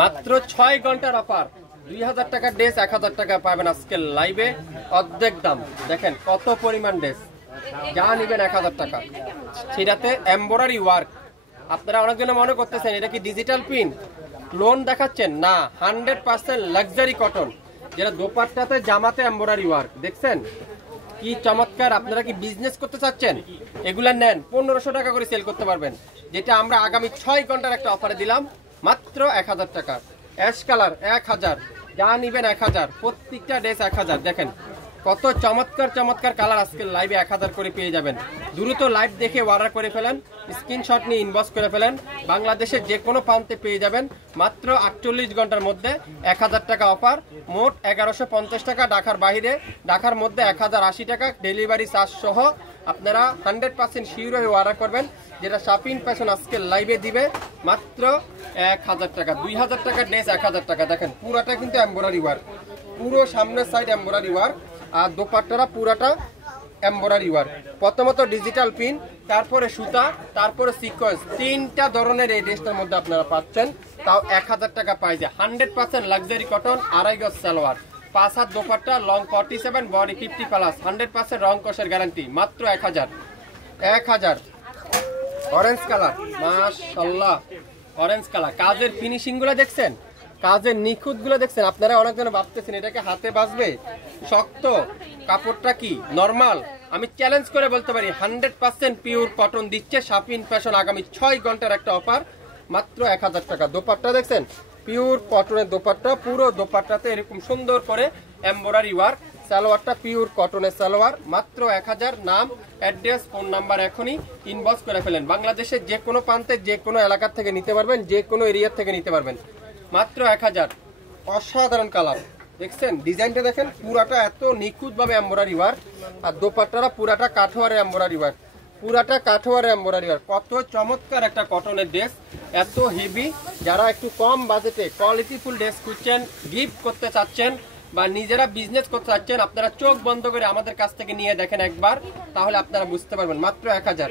মাত্র 6 ঘন্টার অফার 2000 টাকার ড্রেস 1000 টাকা পাবেন আজকে লাইভে অর্ধেক দাম। দেখেন কত পরিমাণ ড্রেস, যা নিবেন 1000 টাকা। সেটাতে এমব্রয়ডারি ওয়ার্ক। আপনারা অনেকজন মনে করতেছেন এটা কি ডিজিটাল প্রিন্ট, লোন দেখাচ্ছেন না, 100% লাক্সারি কটন, যেটা দোপাট্টাতে জামাতে এমব্রয়ডারি ওয়ার্ক। দেখছেন কি চমৎকার। আপনারা কি বিজনেস করতে চাচ্ছেন, এগুলা নেন, 1500 টাকা করে সেল করতে পারবেন, যেটা আমরা আগামী 6 ঘন্টার একটা অফারে দিলাম মাত্র 1000 টাকা। অ্যাশ কালার 1000, যা নিবেন 1000, প্রত্যেকটা ড্রেস 1000। দেখেন কত চমৎকার চমৎকার কালার আজকে লাইভে 1000 করে পেয়ে যাবেন। দ্রুত লাইভ দেখে অর্ডার করে ফেলেন, স্ক্রিনশট নিয়ে ইনবক্স করে ফেলেন। বাংলাদেশের যে কোনো প্রান্তে পেয়ে যাবেন মাত্র 48 ঘন্টার মধ্যে 1000 টাকা অফার। মোট 1150 টাকা ঢাকার বাইরে, ঢাকার মধ্যে 1080 টাকা ডেলিভারি চার্জ সহ। আপনারা 100% শিওর হয়ে অর্ডার করবেন, যেটা শাপিং ফ্যাশন আজকে লাইভে দিবে মাত্র 1000 টাকা। 2000 টাকার ড্রেস 1000 টাকা। দেখেন পুরাটা কিন্তু এমব্রয়ডারি ওয়ার্ক, পুরো সামনের সাইড এমব্রয়ডারি ওয়ার্ক, আর দোপাট্টাটা পুরাটা এমব্রয়ডারি ওয়ার্ক। প্রথমত ডিজিটাল প্রিন্ট, তারপরে সুতা, তারপরে সিকোয়েন্স, 3টা ধরনের এই ড্রেসটার মধ্যে আপনারা পাচ্ছেন, তাও 1000 টাকা পাই যায়। 100% লাক্সারি কটন, 2.5 গজ সালোয়ার, 5 হাত দোপাট্টা, লং 47, বডি 50+, 100% রং কষের গ্যারান্টি, মাত্র 1000। 1000 অরেঞ্জ কালার, মাশাআল্লাহ অরেঞ্জ কালার। কাজের ফিনিশিং গুলো দেখছেন, কাজের নিখুঁত গুলো দেখছেন। আপনারা অনেকজন ভাবতেছেন এটাকে হাতে বাজবে, শক্ত, কাপড়টা কি নরমাল। আমি চ্যালেঞ্জ করে বলতে পারি 100% পিওর কটন দিচ্ছে শাপিং ফ্যাশন আগামী 6 ঘন্টার একটা অফার, মাত্র 1000 টাকা। দোপাট্টা দেখছেন, পিওর কটনের দোপাট্টা, পুরো দোপাট্টাতে এরকম সুন্দর করে এমব্রয়ডারি ওয়ার্ক। সালোয়ারটা পিওর কটনের সালোয়ার, মাত্র 1000। নাম, অ্যাড্রেস, ফোন নাম্বার এখনই ইনবক্স করে ফেলেন। বাংলাদেশের যে কোনো প্রান্তে যে কোনো এলাকার থেকে নিতে পারবেন, যে কোনো এরিয়ার থেকে নিতে পারবেন, মাত্র 1000। অসাধারণ কালার দেখছেন, ডিজাইনটা দেখেন, পুরাটা এত নিখুঁতভাবে এমব্রয়ডারি ওয়ার্ক, আর দোপাট্টাটা পুরাটা কাঠোয়ারে এমব্রয়ডারি ওয়ার্ক, পুরাটা কাঠোয়ারে এমব্রয়ডারি ওয়ার্ক। কত চমৎকার একটা কটনের ড্রেস, এত হেভি। যারা একটু কম বাজেটে কোয়ালিটিফুল ড্রেস খুঁজছেন, গিফট করতে চাচ্ছেন বা নিজেরা বিজনেস করতে চাচ্ছেন, আপনারা চোখ বন্ধ করে আমাদের কাছ থেকে নিয়ে দেখেন একবার, তাহলে আপনারা বুঝতে পারবেন। মাত্র 1000।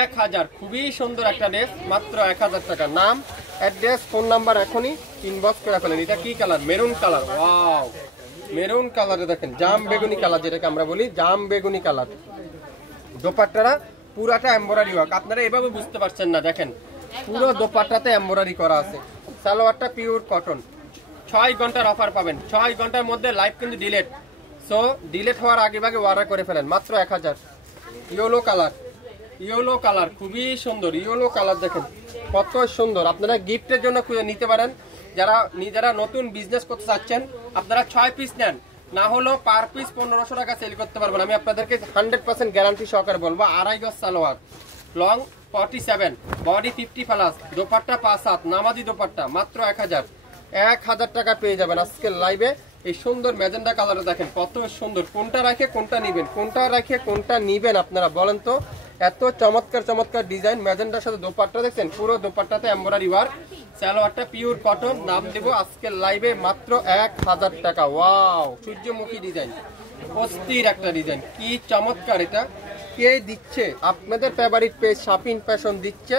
1000, খুবই সুন্দর একটা ড্রেস, মাত্র 1000 টাকা। নাম, অ্যাড্রেস, ফোন নাম্বার এখনই ইনবক্স করে ফেলেন। এটা কি colour? Maroon colour. Wow, maroon কালারে দেখেন, জাম বেগুনি কালার, যেটাকে আমরা বলি জাম বেগুনি কালার। দোপাট্টারা পুরাটা এমব্রয়ডারি ওয়ার্ক। আপনারা এভাবে বুঝতে পারছেন না, দেখেন পুরো দোপাট্টাতে এমব্রয়ডারি করা আছে। সালোয়ারটা পিওর কটন। 6 ঘন্টার অফার পাবেন, 6 ঘন্টার মধ্যে লাইভ কিন্তু ডিলেট। সো ডিলেট হওয়ার আগে ভাগে অর্ডার করে ফেলেন, মাত্র 1000। ইয়েলো কালার, ইয়েলো কালার খুবই সুন্দর। ইয়েলো কালার দেখেন কত সুন্দর। আপনারা গিফটের জন্য নিতে পারেন, যারা নিজেরা নতুন বিজনেস করতে চাচ্ছেন। আপনারা 6 পিস নেন, না হলো পার পিস 1500 টাকা সেল করতে পারবেন। আমি আপনাদেরকে 100% গ্যারান্টি সহকারে বলবো। 2.5 গজ সালোয়ার, লং 47, বডি 50+, দোপাট্টা 5 হাত, নামাজি দোপাট্টা, মাত্র 1000। 1000 টাকা পেয়ে যাবেন আজকে লাইভে। এই সুন্দর ম্যাজেন্ডা কালারটা দেখেন কত সুন্দর। কোনটা রাখে কোনটা নিবেন, কোনটা রাখে কোনটা নিবেন আপনারা বলেন তো। এত চমৎকার চমৎকার ডিজাইন। ম্যাজেন্ডার সাথে দোপাট্টা দেখছেন, পুরো দোপাট্টাতে এমব্রয়ডারি ওয়ার্ক। সালোয়ারটা পিওর কটন। দাম দেবো আজকে লাইভে মাত্র 1000 টাকা। ওয়াও, সূর্যমুখী ডিজাইন, অস্থির একটা ডিজাইন, কি চমৎকার। এটা কে দিচ্ছে? আপনাদের ফেভারিট পেজ শাপিং ফ্যাশন দিচ্ছে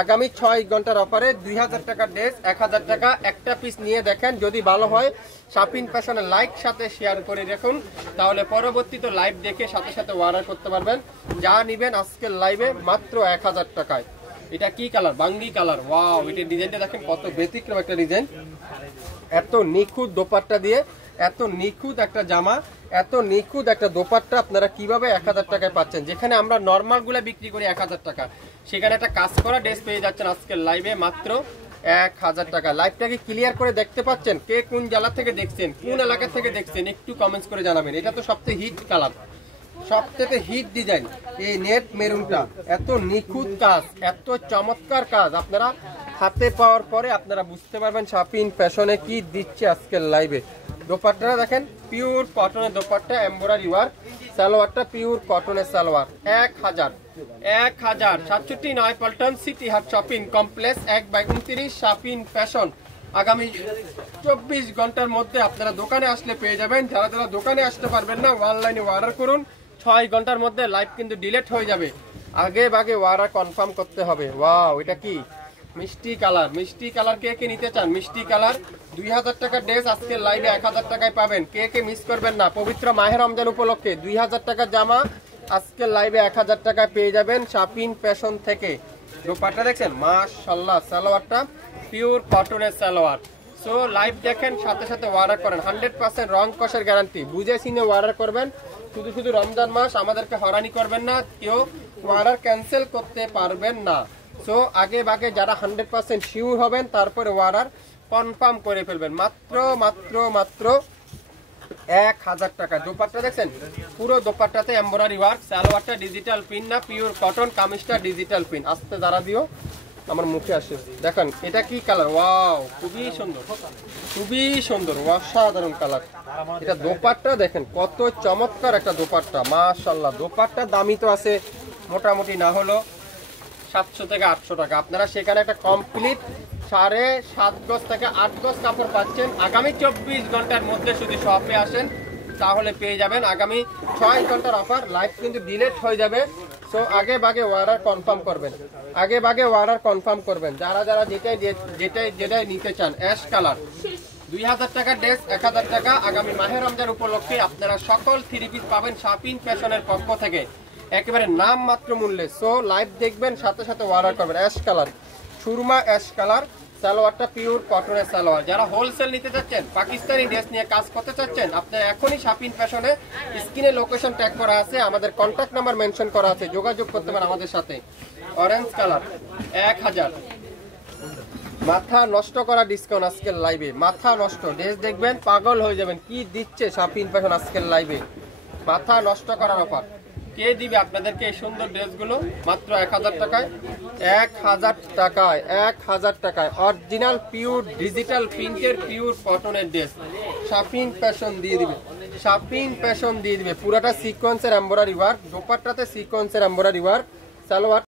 আগামী 6 ঘন্টার অফারে 2000 টাকার ড্রেস 1000 টাকা। একটা পিস নিয়ে দেখেন, যদি ভালো হয় শাপিং ফ্যাশনের লাইক সাথে শেয়ার করে রাখুন, তাহলে পরবর্তীতে লাইভ দেখে সাথে সাথে অর্ডার করতে পারবেন। যা নিবেন আজকের লাইভে মাত্র 1000 টাকায়। এটা কি কালার? বাঙ্গি কালার। ওয়াও, এটার ডিজাইনটা দেখেন কত ব্যতিক্রম একটা ডিজাইন। এত নিখুঁত দোপাট্টা দিয়ে এত নিখুঁত একটা জামা, এত নিখুঁত একটা দোপাট্টা আপনারা কিভাবে 1000 টাকায় পাচ্ছেন? যেখানে আমরা নর্মাল গুলা বিক্রি করি 1000 টাকা, সেখানে একটা কাজ করা ড্রেস পেয়ে যাচ্ছেন আজকের লাইভে মাত্র 1000 টাকা। লাইভটাকে ক্লিয়ার করে দেখতে পাচ্ছেন? কে কোন জেলা থেকে দেখছেন, কোন এলাকা থেকে দেখছেন, একটু কমেন্টস করে জানাবেন। এটা তো সবচেয়ে হিট কালার, সবথেকে হিট ডিজাইন। এই নেট মেরুনটা এত নিখুঁত কাজ, এত চমৎকার কাজ, আপনারা হাতে পাওয়ার পরে আপনারা বুঝতে পারবেন শাপিং ফ্যাশনে কি দিচ্ছে আজকের লাইভে। দোপাট্টাটা দেখেন, পিওর কটনের দোপাট্টা, এমব্রয়ডারি ওয়ার্ক। সালোয়ারটা পিওর কটনের সালোয়ার। 1000। 67 পল্টন সিটি হাট শপিং কমপ্লেক্স 1/29 শাপিং ফ্যাশন। আগামী 24 ঘন্টার মধ্যে আপনারা দোকানে আসলে পেয়ে যাবেন। যারা যারা দোকানে আসতে পারবেন না, অনলাইনে অর্ডার করুন। 6 ঘন্টার মধ্যে লাইভ কিন্তু ডিলেট হয়ে যাবে, আগে ভাগে অর্ডার কনফার্ম করতে হবে। ওয়াও, এটা কি মিষ্টি কালার কে কে নিতে চান? মিষ্টি কালার 2000 টাকার ড্রেস আজকে লাইভে 1000 টাকায় পাবেন। কে কে মিস করবেন না, পবিত্র মাহে রমজান উপলক্ষে 2000 টাকার জামা আজকে লাইভে 1000 টাকায় পেয়ে যাবেন শাপিন ফ্যাশন থেকে। দোপাট্টা দেখছেন মাশাআল্লাহ, সালোয়ারটা পিওর কটনের সালোয়ার। সো লাইভ দেখেন, সাথে সাথে অর্ডার করেন, 100% রং কষের গ্যারান্টি। বুঝে শুনে অর্ডার করবেন, শুধু রমজান মাস আমাদেরকে হয়রানি করবেন না, কেউ অর্ডার ক্যান্সেল করতে পারবেন না। সো আগে বাগে যারা 100% শিওর হবেন তারপরে অর্ডার কনফার্ম করে ফেলবেন। মাত্র 1000 টাকা। দোপাট্টা দেখছেন, পুরো দোপাট্টাতে এমব্রয়ডারি ওয়ার্ক, সালোয়ারটা ডিজিটাল প্রিন্ট না, পিওর কটন, কামিজটা ডিজিটাল প্রিন্ট। আস্তে দাঁড়া দিও, আমার মুখে আসে। দেখেন এটা কি কালার, ওয়াও, খুবই সুন্দর, অসাধারণ কালার। এটা দোপাট্টা দেখেন কত চমৎকার একটা দোপাট্টা, মাশাআল্লাহ। দোপাট্টার দামই তো আছে মোটামুটি না হলো 700 থেকে 800 টাকা। আপনারা সেখানে একটা কমপ্লিট 7.5 গজ থেকে 8 গজ কাপড় পাচ্ছেন। আগামী 24 ঘন্টার মধ্যে শুধু শপে আসেন তাহলে পেয়ে যাবেন। আগামী 6 ঘন্টার অফার, লাইভ কিন্তু ডিলেট হয়ে যাবে। সো আগে ভাগে অর্ডার কনফার্ম করবেন। যারা যেটাই নিতে চান। অ্যাশ কালার 2000 টাকার ড্রেস 1000 টাকা। আগামী মাহে রমজান উপলক্ষে আপনারা সকল 3 পিস পাবেন শাপিন ফ্যাশনের পক্ষ থেকে একেবারে নাম মাত্র মূল্যে। সো লাইভ দেখবেন, সাথে সাথে অর্ডার করবেন। Ash colour, Surma ash colour, সালোয়ারটা পিওর কটনের সালোয়ার। যারা হোলসেল নিতে চাচ্ছেন, পাকিস্তানি ড্রেস নিয়ে কাজ করতে চাচ্ছেন, আপনারা এখনই শাপিন ফ্যাশনে স্ক্রিনে লোকেশন ট্যাগ করা আছে, আমাদের কন্ট্যাক্ট নাম্বার মেনশন করা আছে, যোগাযোগ করতে পারেন আমাদের সাথে। অরেঞ্জ কালার 1000, মাথা নষ্ট করা ডিসকাউন্ট আজকের লাইভে, মাথা নষ্ট ড্রেস দেখবেন পাগল হয়ে যাবেন, কি দিচ্ছে শাপিন ফ্যাশন আজকের লাইভে, মাথা নষ্ট করার অফার। কে দিবে আপনাদেরকে এই সুন্দর ড্রেসগুলো? মাত্র 1000 টাকায়। 1000 টাকায় অরিজিনাল পিওর ডিজিটাল প্রিন্টের পিওর কটনের ড্রেস শাপিন ফ্যাশন দিয়ে দিবে। পুরাটা সিকোয়েন্সের এমব্রয়ডারি ওয়ার্ক, দোপাট্টাতে সিকোয়েন্সের এমব্রয়ডারি ওয়ার্ক, সালোয়ার